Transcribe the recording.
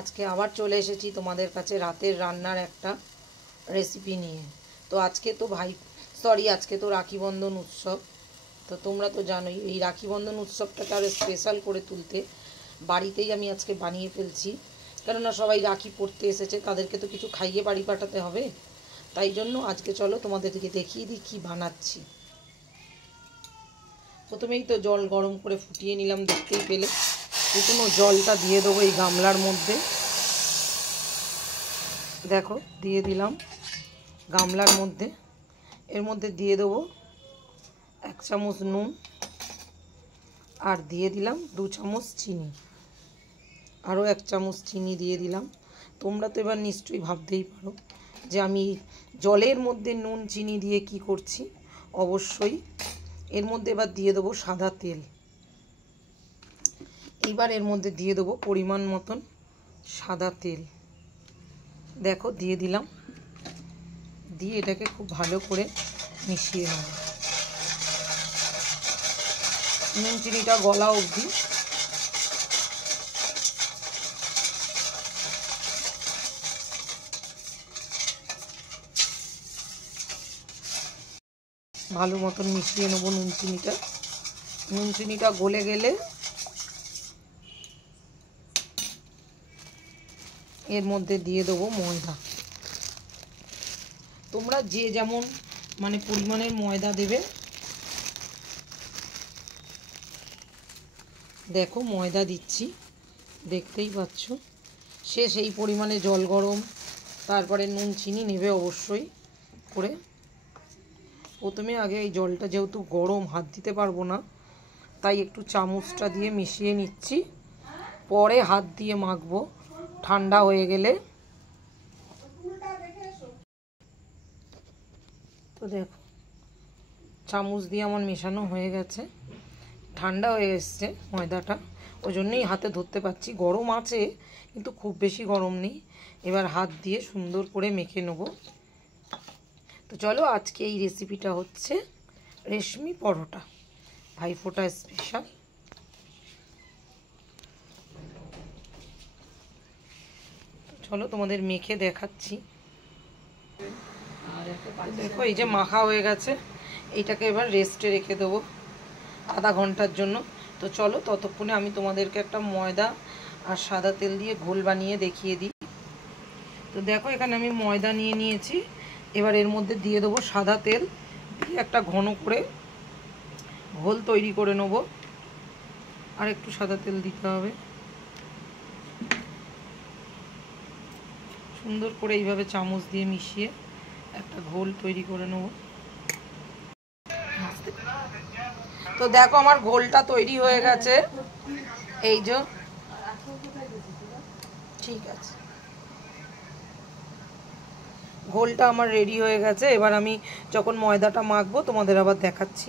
আজকে আবার চলে এসেছি তোমাদের কাছে রাতের রান্নার একটা রেসিপি নিয়ে। তো আজকে তো রাখি বন্ধন উৎসব। তো তোমরা তো জানোই এই রাখি বন্ধন উৎসবটাকে আরও স্পেশাল করে তুলতে বাড়িতেই আমি আজকে বানিয়ে ফেলছি, কেননা সবাই রাখি পরতে এসেছে, তাদেরকে তো কিছু খাইয়ে বাড়ি পাঠাতে হবে। তাই জন্য আজকে চলো তোমাদেরকে দেখিয়ে দিই কী বানাচ্ছি। প্রথমেই তো জল গরম করে ফুটিয়ে নিলাম, দেখতেই পেলে। ফুটনো জলটা দিয়ে দেবো এই গামলার মধ্যে। দেখো দিয়ে দিলাম গামলার মধ্যে। এর মধ্যে দিয়ে দেবো 1 চামচ নুন, আর দিয়ে দিলাম 2 চামচ চিনি, আরও 1 চামচ চিনি দিয়ে দিলাম। তোমরা তো এবার নিশ্চয়ই ভাবতেই পারো যে আমি জলের মধ্যে নুন চিনি দিয়ে কি করছি। অবশ্যই এর মধ্যে এবার দিয়ে দেবো সাদা তেল। এবার এর মধ্যে দিয়ে দেবো পরিমাণ মতন সাদা তেল। দেখো দিয়ে দিলাম, দিয়ে এটাকে খুব ভালো করে মিশিয়ে নেব, নুন চিনিটা গলা অবধি। ভালো মতন মিশিয়ে নেব নুন চিনিটা গলে গেলে এর মধ্যে দিয়ে দেবো ময়দা। তোমরা যে যেমন পরিমাণের ময়দা দেবে। দেখো ময়দা দিচ্ছি, দেখতেই পাচ্ছ। সেই পরিমাণে জল গরম, তারপরে নুন চিনি নেবে অবশ্যই করে। প্রথমে আগে এই জলটা যেহেতু গরম, হাত দিতে পারবো না, তাই একটু চামচটা দিয়ে মিশিয়ে নিচ্ছি। পরে হাত দিয়ে মাখবো ঠান্ডা হয়ে গেলে। তো দেখো চামচ দিয়ে আমার মেশানো হয়ে গেছে, ঠান্ডা হয়ে এসছে ময়দাটা, ওই জন্যই হাতে ধরতে পারছি। গরম আছে কিন্তু খুব বেশি গরম নেই। এবার হাত দিয়ে সুন্দর করে মেখে নেব। তো চলো, আজকে এই রেসিপিটা হচ্ছে রেশমি পরোটা, ভাইফোঁটা স্পেশাল। চলো তোমাদের মেখে দেখাচ্ছি। দেখো এই যে মাখা হয়ে গেছে, এইটাকে এবার রেস্টে রেখে দেবো আধা ঘন্টার জন্য। তো চলো ততক্ষণে আমি তোমাদেরকে একটা ময়দা আর সাদা তেল দিয়ে ঘোল বানিয়ে দেখিয়ে দিই। তো দেখো এখানে আমি ময়দা নিয়ে নিয়েছি। এবার এর মধ্যে দিয়ে দেবো সাদা তেল, দিয়ে একটা ঘন করে ঘোল তৈরি করে নেব। আর একটু সাদা তেল দিতে হবে। সুন্দর করে এইভাবে চামচ দিয়ে মিশিয়ে একটা ঘোল তৈরি করে নেব। তো দেখো আমার ঘোলটা তৈরি হয়ে গেছে, এই যে। ঠিক আছে, ঘোলটা আমার রেডি হয়ে গেছে। এবার আমি যখন ময়দাটা মাখবো তোমাদের আবার দেখাচ্ছি।